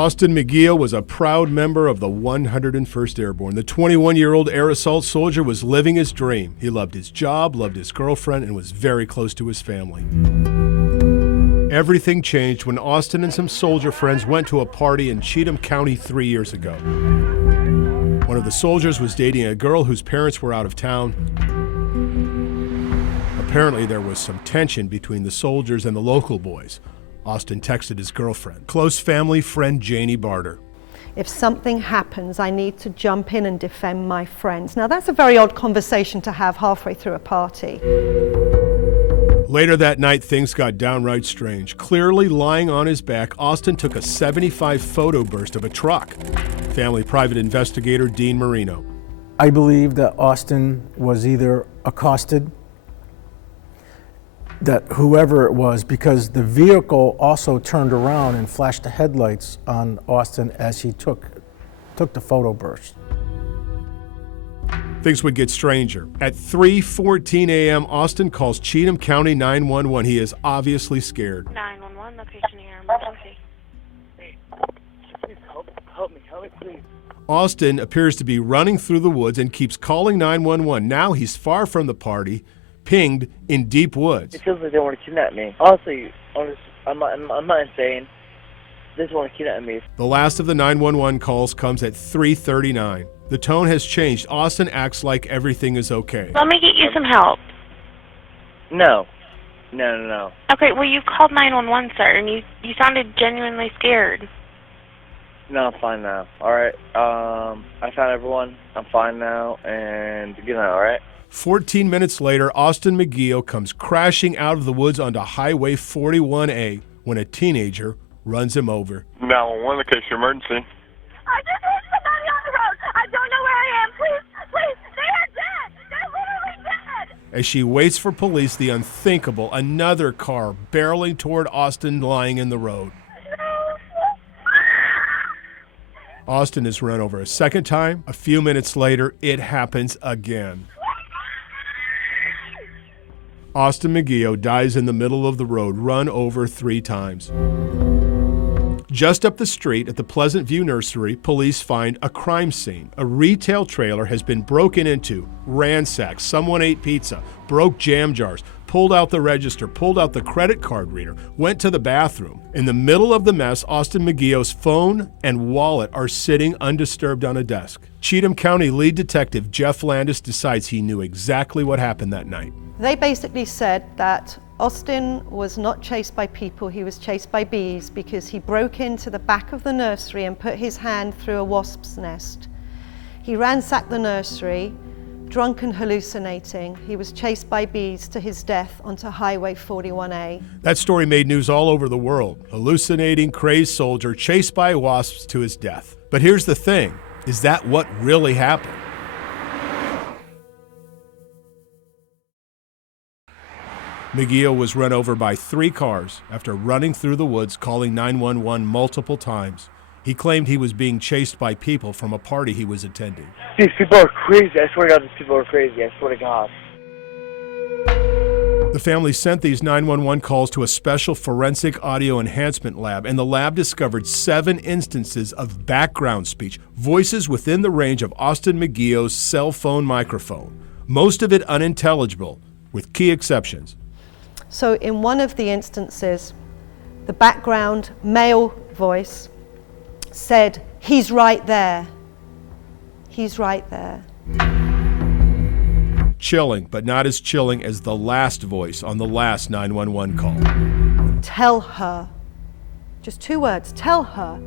Austin McGeough was a proud member of the 101st Airborne. The 21-year-old air assault soldier was living his dream. He loved his job, loved his girlfriend, and was very close to his family. Everything changed when Austin and some soldier friends went to a party in Cheatham County 3 years ago. One of the soldiers was dating a girl whose parents were out of town. Apparently, there was some tension between the soldiers and the local boys. Austin texted his girlfriend, close family friend Janie Barter. If something happens, I need to jump in and defend my friends. Now, that's a very odd conversation to have halfway through a party. Later that night, things got downright strange. Clearly lying on his back, Austin took a 75 photo burst of a truck. Family private investigator Dean Marino. I believe that Austin was either accosted, that whoever it was, because the vehicle also turned around and flashed the headlights on Austin as he took the photo burst. Things would get stranger. At 3:14 a.m., Austin calls Cheatham County 911. He is obviously scared. 911, location here, emergency. Please help me, please. Austin appears to be running through the woods and keeps calling 911. Now he's far from the party, pinged in deep woods. It feels like they want to kidnap me. Honestly, I'm not insane. They just want to kidnap me. The last of the 911 calls comes at 3:39. The tone has changed. Austin acts like everything is okay. Let me get you some help. No. Okay, well, you called 911, sir, and you sounded genuinely scared. No, I'm fine now. All right. I found everyone. I'm fine now, and good night, all right? 14 minutes later, Austin McGeough comes crashing out of the woods onto Highway 41A when a teenager runs him over. 911, location emergency. I just hit somebody on the road. I don't know where I am. Please, they are dead. They're literally dead. As she waits for police, the unthinkable, another car barreling toward Austin lying in the road. Austin is run over a second time. A few minutes later, it happens again. Austin McGeough dies in the middle of the road, run over 3 times. Just up the street at the Pleasant View Nursery, police find a crime scene. A retail trailer has been broken into, ransacked, someone ate pizza, broke jam jars, pulled out the register, pulled out the credit card reader, went to the bathroom. In the middle of the mess, Austin McGeough's phone and wallet are sitting undisturbed on a desk. Cheatham County lead detective Jeff Landis decides he knew exactly what happened that night. They basically said that Austin was not chased by people, he was chased by bees because he broke into the back of the nursery and put his hand through a wasp's nest. He ransacked the nursery, drunk and hallucinating. He was chased by bees to his death onto Highway 41A. That story made news all over the world. Hallucinating, crazed soldier chased by wasps to his death. But here's the thing, is that what really happened? McGeough was run over by 3 cars after running through the woods calling 911 multiple times. He claimed he was being chased by people from a party he was attending. These people are crazy. I swear to God, these people are crazy. I swear to God. The family sent these 911 calls to a special forensic audio enhancement lab, and the lab discovered 7 instances of background speech, voices within the range of Austin McGeough's cell phone microphone, most of it unintelligible, with key exceptions. So in one of the instances, the background male voice said, "He's right there. He's right there." Chilling, but not as chilling as the last voice on the last 911 call. Tell her. Just 2 words. Tell her.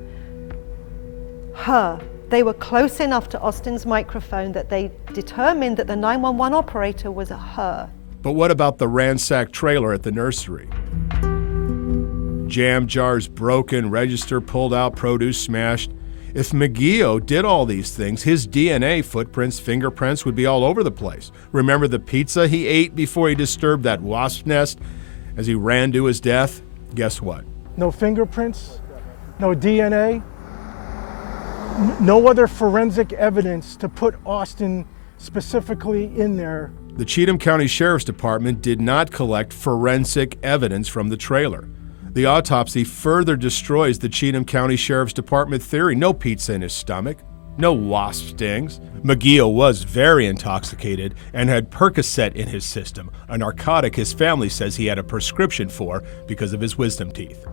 Her. They were close enough to Austin's microphone that they determined that the 911 operator was a her. But what about the ransacked trailer at the nursery? Jam jars broken, register pulled out, produce smashed. If McGeough did all these things, his DNA, footprints, fingerprints would be all over the place. Remember the pizza he ate before he disturbed that wasp nest as he ran to his death? Guess what? No fingerprints, no DNA, no other forensic evidence to put Austin specifically in there. The Cheatham County Sheriff's Department did not collect forensic evidence from the trailer. The autopsy further destroys the Cheatham County Sheriff's Department theory. No pizza in his stomach, no wasp stings. McGeough was very intoxicated and had Percocet in his system, a narcotic his family says he had a prescription for because of his wisdom teeth.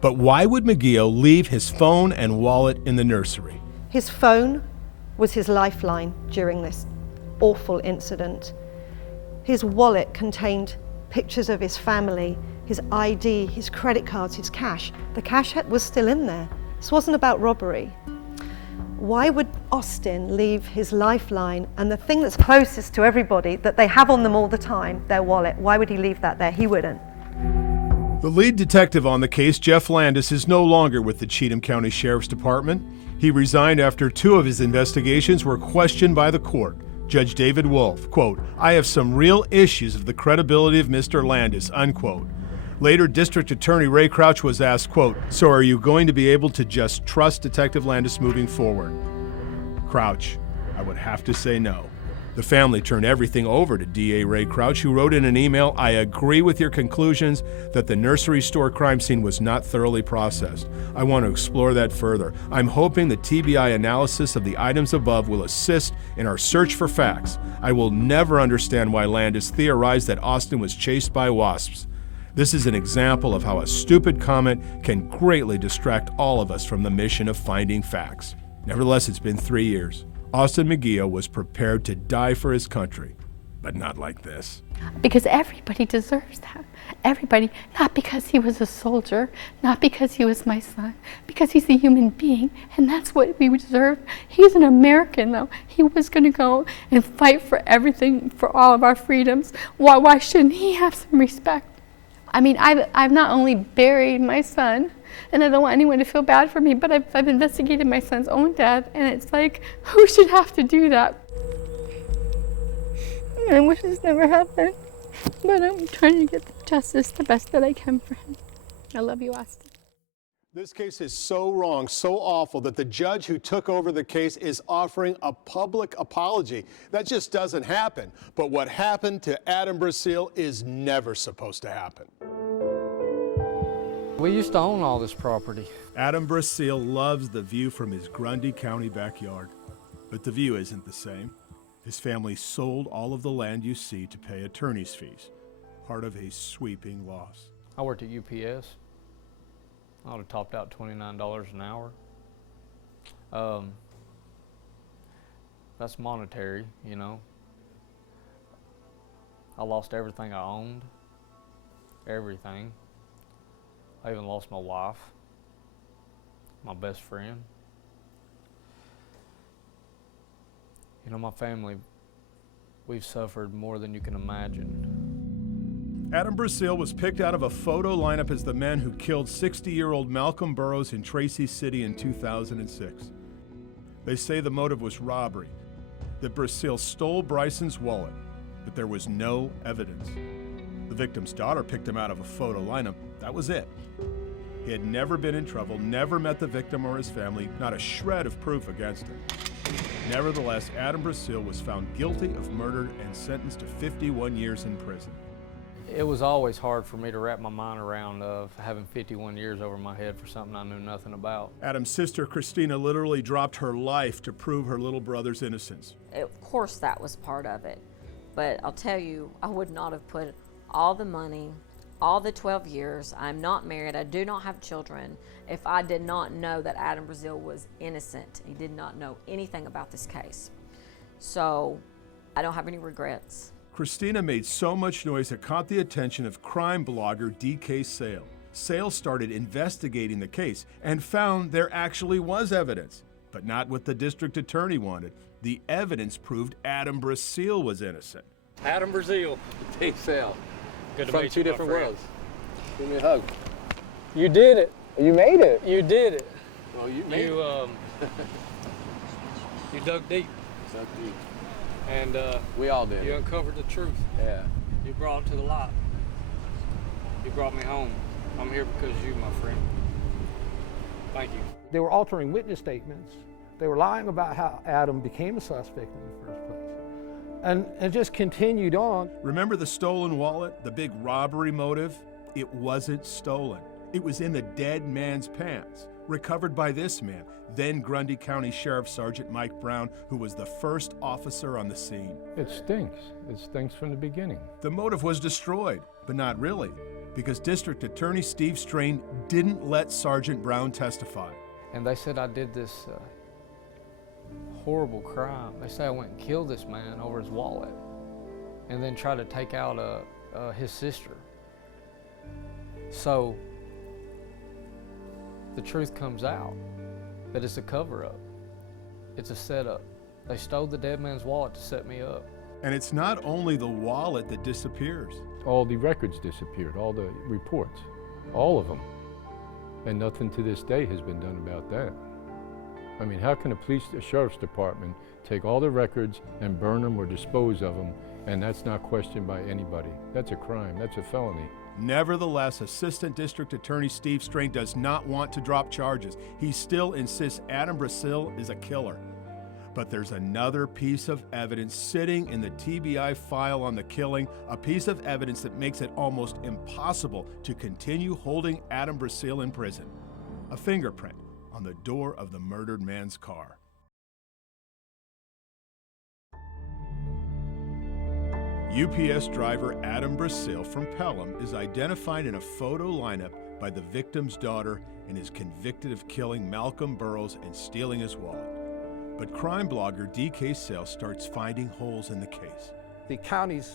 But why would McGeough leave his phone and wallet in the nursery? His phone was his lifeline during this awful incident. His wallet contained pictures of his family, his ID, his credit cards, his cash. The cash was still in there. This wasn't about robbery. Why would Austin leave his lifeline and the thing that's closest to everybody that they have on them all the time, their wallet, why would he leave that there? He wouldn't. The lead detective on the case, Jeff Landis, is no longer with the Cheatham County Sheriff's Department. He resigned after 2 of his investigations were questioned by the court. Judge David Wolf, quote, "I have some real issues of the credibility of Mr. Landis," unquote. Later, District Attorney Ray Crouch was asked, quote, "So are you going to be able to just trust Detective Landis moving forward?" Crouch, "I would have to say no." The family turned everything over to DA Ray Crouch, who wrote in an email, "I agree with your conclusions that the nursery store crime scene was not thoroughly processed. I want to explore that further. I'm hoping the TBI analysis of the items above will assist in our search for facts. I will never understand why Landis theorized that Austin was chased by wasps. This is an example of how a stupid comment can greatly distract all of us from the mission of finding facts." Nevertheless, it's been 3 years. Austin McGeough was prepared to die for his country, but not like this. Because everybody deserves that. Everybody, not because he was a soldier, not because he was my son, because he's a human being, and that's what we deserve. He's an American, though. He was going to go and fight for everything, for all of our freedoms. Why shouldn't he have some respect? I mean, I've not only buried my son, and I don't want anyone to feel bad for me, but I've investigated my son's own death, and it's like, who should have to do that? I wish this never happened, but I'm trying to get the justice the best that I can for him. I love you, Austin. This case is so wrong, so awful, that the judge who took over the case is offering a public apology. That just doesn't happen. But what happened to Adam Brasile is never supposed to happen. We used to own all this property. Adam Brasile loves the view from his Grundy County backyard. But the view isn't the same. His family sold all of the land you see to pay attorney's fees, part of a sweeping loss. I worked at UPS. I would have topped out $29 an hour. That's monetary, you know. I lost everything I owned, everything. I even lost my wife, my best friend. You know, my family, we've suffered more than you can imagine. Adam Brasile was picked out of a photo lineup as the man who killed 60-year-old Malcolm Burrows in Tracy City in 2006. They say the motive was robbery, that Brasile stole Bryson's wallet, but there was no evidence. The victim's daughter picked him out of a photo lineup. That was it. He had never been in trouble, never met the victim or his family, not a shred of proof against him. Nevertheless, Adam Brasile was found guilty of murder and sentenced to 51 years in prison. It was always hard for me to wrap my mind around having 51 years over my head for something I knew nothing about. Adam's sister, Christina, literally dropped her life to prove her little brother's innocence. Of course that was part of it, but I'll tell you, I would not have put all the money, all the 12 years, I'm not married, I do not have children, if I did not know that Adam Brasile was innocent. He did not know anything about this case. So I don't have any regrets. Christina made so much noise it caught the attention of crime blogger DK Sale. Sale started investigating the case and found there actually was evidence, but not what the district attorney wanted. The evidence proved Adam Brasile was innocent. Adam Brasile. Dave Sale. Good to From meet two you, my different friend. worlds. Give me a hug. You did it. You made it. You did it. Well, you made it. You dug deep. Dug deep. And we all did. You uncovered the truth. Yeah. You brought it to the light. You brought me home. I'm here because of you, my friend. Thank you. They were altering witness statements. They were lying about how Adam became a suspect in the first place. And it just continued on. Remember the stolen wallet, the big robbery motive? It wasn't stolen. It was in the dead man's pants, recovered by this man, then Grundy County Sheriff Sergeant Mike Brown, who was the first officer on the scene. It stinks. It stinks from the beginning. The motive was destroyed, but not really, because District Attorney Steve Strain didn't let Sergeant Brown testify. And they said I did this horrible crime. They say I went and killed this man over his wallet and then tried to take out his sister. So the truth comes out that it's a cover-up. It's a setup. They stole the dead man's wallet to set me up. And it's not only the wallet that disappears. All the records disappeared, all the reports, all of them. And nothing to this day has been done about that. I mean, how can a sheriff's department take all the records and burn them or dispose of them, and that's not questioned by anybody? That's a crime, that's a felony. Nevertheless, Assistant District Attorney Steve Strain does not want to drop charges. He still insists Adam Brasil is a killer. But there's another piece of evidence sitting in the TBI file on the killing, a piece of evidence that makes it almost impossible to continue holding Adam Brasil in prison. A fingerprint on the door of the murdered man's car. UPS driver Adam Brasil from Pelham is identified in a photo lineup by the victim's daughter and is convicted of killing Malcolm Burrows and stealing his wallet. But crime blogger DK Sale starts finding holes in the case. The county's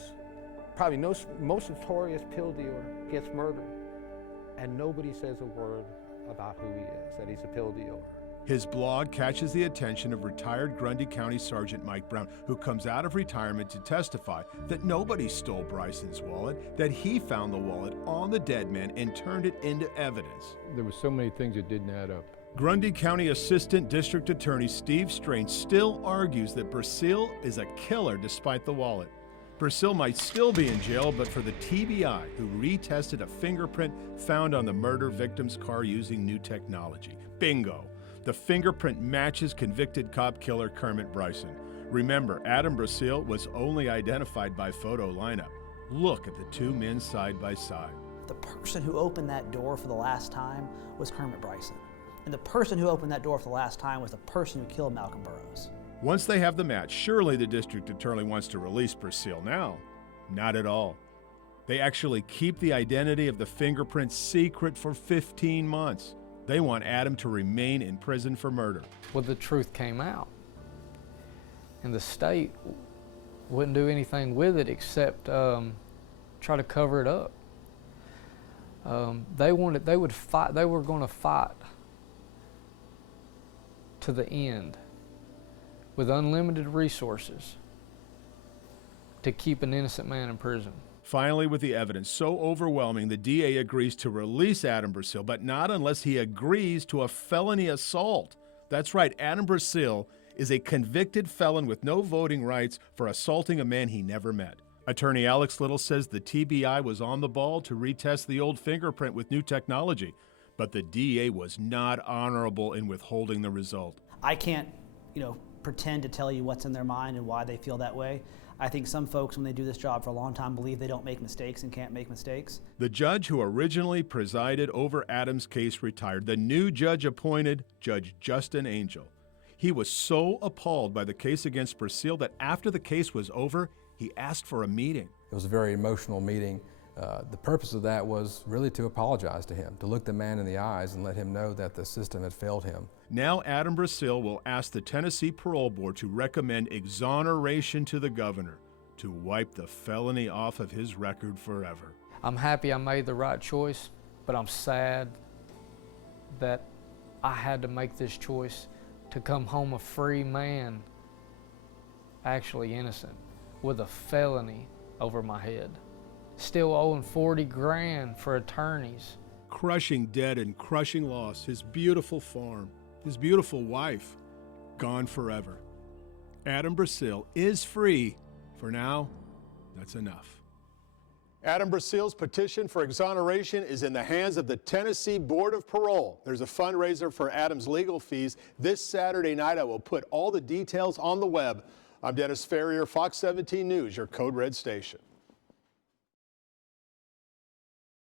probably most notorious pill dealer gets murdered, and nobody says a word about who he is, that he's a pill dealer. His blog catches the attention of retired Grundy County Sergeant Mike Brown, who comes out of retirement to testify that nobody stole Bryson's wallet, that he found the wallet on the dead man and turned it into evidence. There were so many things that didn't add up. Grundy County Assistant District Attorney Steve Strain still argues that Brasil is a killer despite the wallet. Brasil might still be in jail, but for the TBI, who retested a fingerprint found on the murder victim's car using new technology. Bingo! The fingerprint matches convicted cop killer Kermit Bryson. Remember, Adam Brasil was only identified by photo lineup. Look at the two men side by side. The person who opened that door for the last time was Kermit Bryson. And the person who opened that door for the last time was the person who killed Malcolm Burrows. Once they have the match, surely the district attorney wants to release Brasil now. Not at all. They actually keep the identity of the fingerprint secret for 15 months. They want Adam to remain in prison for murder. Well, the truth came out, and the state wouldn't do anything with it except try to cover it up. They were going to fight to the end with unlimited resources to keep an innocent man in prison. Finally, with the evidence so overwhelming, the DA agrees to release Adam Brasil, but not unless he agrees to a felony assault. That's right, Adam Brasil is a convicted felon with no voting rights for assaulting a man he never met. Attorney Alex Little says the TBI was on the ball to retest the old fingerprint with new technology, but the DA was not honorable in withholding the result. I can't, pretend to tell you what's in their mind and why they feel that way. I think some folks, when they do this job for a long time, believe they don't make mistakes and can't make mistakes. The judge who originally presided over Adam's case retired. The new judge appointed, Judge Justin Angel. He was so appalled by the case against Brasil that after the case was over, he asked for a meeting. It was a very emotional meeting. The purpose of that was really to apologize to him, to look the man in the eyes and let him know that the system had failed him. Now Adam Brasil will ask the Tennessee Parole Board to recommend exoneration to the governor to wipe the felony off of his record forever. I'm happy I made the right choice, but I'm sad that I had to make this choice to come home a free man, actually innocent, with a felony over my head. Still owing 40 grand for attorneys. Crushing debt and crushing loss, his beautiful farm, his beautiful wife, gone forever. Adam Brasil is free. For now, that's enough. Adam Brasil's petition for exoneration is in the hands of the Tennessee Board of Parole. There's a fundraiser for Adam's legal fees this Saturday night. I will put all the details on the web. I'm Dennis Ferrier, Fox 17 News, your Code Red station.